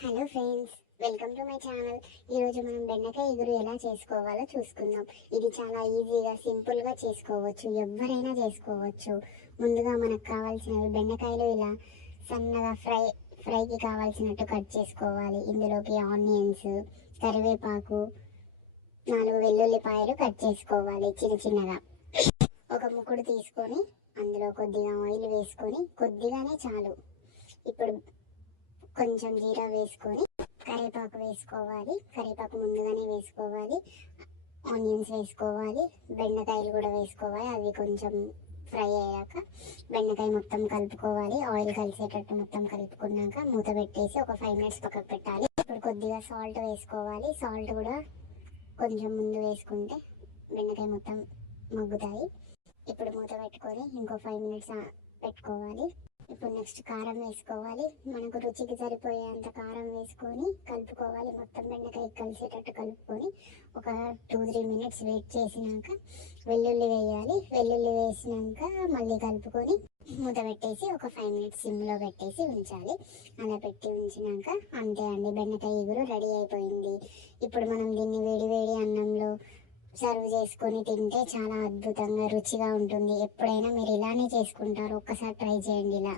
Hello friends, welcome to my channel. ఈరోజు మనం బెండకాయ ఎగురు ఎలా చేసుకోవాలో చూసుకుందాం. ఇది చాలా ఈజీగా సింపుల్గా చేసుకోవచ్చు, ఎవరైనా చేసుకోవచ్చు. ముందుగా మనకు కావాల్సినవి బెండకాయలు ఇలా సన్నగా ఫ్రైకి కావాల్సినట్టు కట్ చేసుకోవాలి. ఇందులోకి ఆనియన్స్, కరివేపాకు, 4 వెల్లుల్లిపాయలు కట్ చేసుకోవాలి చిన్న చిన్నగా. ఒక ముకుడు తీసుకొని అందులో కొద్దిగా ఆయిల్ వేసుకొని, కొద్దిగానే చాలు. ఇప్పుడు కొంచెం జీరా వేసుకొని కరివేపాకు వేసుకోవాలి. కరివేపాకు ముందుగానే వేసుకోవాలి. ఆనియన్స్ వేసుకోవాలి. బెండకాయలు కూడా వేసుకోవాలి. అవి కొంచెం ఫ్రై అయ్యాక బెండకాయ మొత్తం కలుపుకోవాలి. ఆయిల్ కలిసేటట్టు మొత్తం కలుపుకున్నాక మూత పెట్టేసి ఒక 5 మినిట్స్ పక్కకు పెట్టాలి. ఇప్పుడు కొద్దిగా సాల్ట్ వేసుకోవాలి. సాల్ట్ కూడా కొంచెం ముందు వేసుకుంటే బెండకాయ మొత్తం మగ్గుతాయి. ఇప్పుడు మూత పెట్టుకొని ఇంకో 5 మినిట్స్ పెట్టుకోవాలి. ఇప్పుడు నెక్స్ట్ కారం వేసుకోవాలి. మనకు రుచికి సరిపోయేంత కారం వేసుకొని కలుపుకోవాలి. మొత్తం బెండకాయ కలిసేటట్టు కలుపుకొని ఒక 2-3 మినిట్స్ వెయిట్ చేసినాక వెల్లుల్లి వేయాలి. వెల్లుల్లి వేసినాక మళ్ళీ కలుపుకొని మూత పెట్టేసి ఒక 5 మినిట్స్ సిమ్లో పెట్టేసి ఉంచాలి. అలా పెట్టి ఉంచినాక అంతే అండి, బెండకాయ ఎగురు రెడీ అయిపోయింది. ఇప్పుడు మనం దీన్ని వేడి వేడి అన్నంలో సర్వ్ చేసుకొని తింటే చాలా అద్భుతంగా రుచిగా ఉంటుంది. ఎప్పుడైనా మీరు ఇలానే చేసుకుంటారు, ఒక్కసారి ట్రై చేయండి ఇలా.